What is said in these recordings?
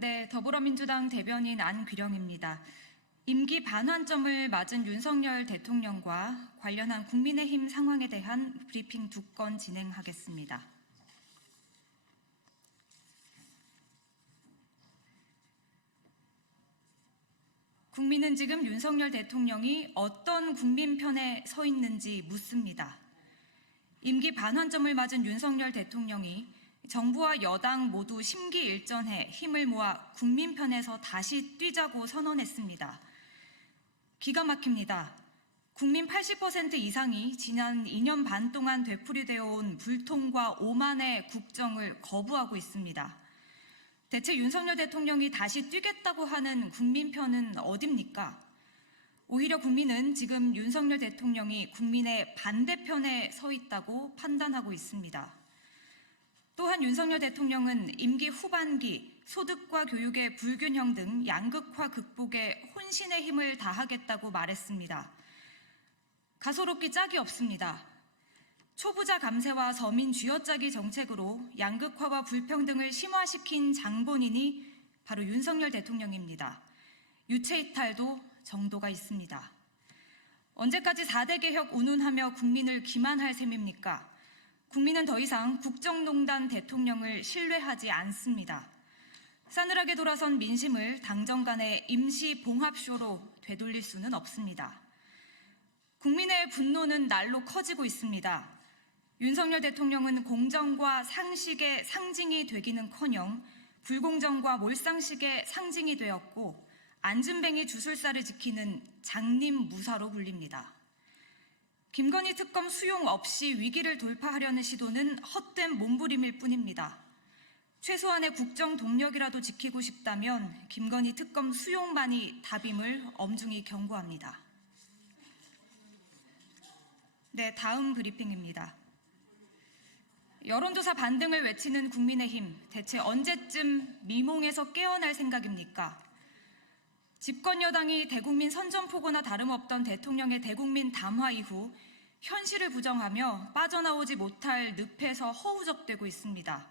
네, 더불어민주당 대변인 안귀령입니다. 임기 반환점을 맞은 윤석열 대통령과 관련한 국민의힘 상황에 대한 브리핑 2건 진행하겠습니다. 국민은 지금 윤석열 대통령이 어떤 국민 편에 서 있는지 묻습니다. 임기 반환점을 맞은 윤석열 대통령이 정부와 여당 모두 심기일전해 힘을 모아 국민 편에서 다시 뛰자고 선언했습니다. 기가 막힙니다. 국민 80% 이상이 지난 2년 반 동안 되풀이되어 온 불통과 오만의 국정을 거부하고 있습니다. 대체 윤석열 대통령이 다시 뛰겠다고 하는 국민 편은 어딥니까? 오히려 국민은 지금 윤석열 대통령이 국민의 반대편에 서 있다고 판단하고 있습니다. 또한 윤석열 대통령은 임기 후반기 소득과 교육의 불균형 등 양극화 극복에 혼신의 힘을 다하겠다고 말했습니다. 가소롭기 짝이 없습니다. 초부자 감세와 서민 쥐어짜기 정책으로 양극화와 불평등을 심화시킨 장본인이 바로 윤석열 대통령입니다. 유체이탈도 정도가 있습니다. 언제까지 4대 개혁 운운하며 국민을 기만할 셈입니까? 국민은 더 이상 국정농단 대통령을 신뢰하지 않습니다. 싸늘하게 돌아선 민심을 당정 간의 임시 봉합쇼로 되돌릴 수는 없습니다. 국민의 분노는 날로 커지고 있습니다. 윤석열 대통령은 공정과 상식의 상징이 되기는커녕 불공정과 몰상식의 상징이 되었고 안진뱅이 주술사를 지키는 장님무사로 불립니다. 김건희 특검 수용 없이 위기를 돌파하려는 시도는 헛된 몸부림일 뿐입니다. 최소한의 국정 동력이라도 지키고 싶다면 김건희 특검 수용만이 답임을 엄중히 경고합니다. 네, 다음 브리핑입니다. 여론조사 반등을 외치는 국민의힘, 대체 언제쯤 미몽에서 깨어날 생각입니까? 집권 여당이 대국민 선전포고나 다름없던 대통령의 대국민 담화 이후 현실을 부정하며 빠져나오지 못할 늪에서 허우적대고 있습니다.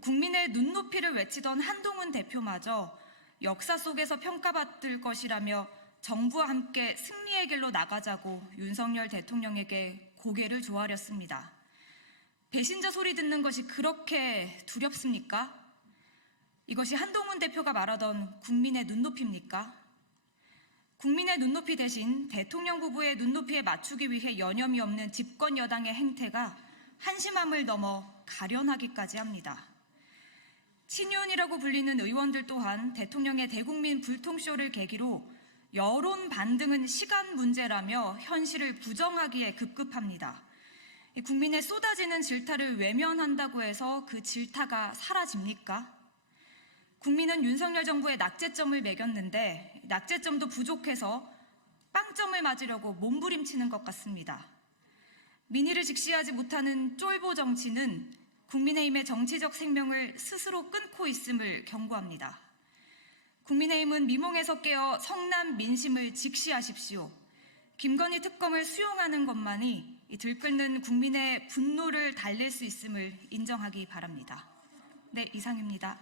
국민의 눈높이를 외치던 한동훈 대표마저 역사 속에서 평가받을 것이라며 정부와 함께 승리의 길로 나가자고 윤석열 대통령에게 고개를 조아렸습니다. 배신자 소리 듣는 것이 그렇게 두렵습니까? 이것이 한동훈 대표가 말하던 국민의 눈높이입니까? 국민의 눈높이 대신 대통령 부부의 눈높이에 맞추기 위해 여념이 없는 집권 여당의 행태가 한심함을 넘어 가련하기까지 합니다. 친윤이라고 불리는 의원들 또한 대통령의 대국민 불통쇼를 계기로 여론 반등은 시간 문제라며 현실을 부정하기에 급급합니다. 국민의 쏟아지는 질타를 외면한다고 해서 그 질타가 사라집니까? 국민은 윤석열 정부의 낙제점을 매겼는데 낙제점도 부족해서 빵점을 맞으려고 몸부림치는 것 같습니다. 민의를 직시하지 못하는 쫄보 정치는 국민의힘의 정치적 생명을 스스로 끊고 있음을 경고합니다. 국민의힘은 미몽에서 깨어 성남 민심을 직시하십시오. 김건희 특검을 수용하는 것만이 들끓는 국민의 분노를 달랠 수 있음을 인정하기 바랍니다. 네, 이상입니다.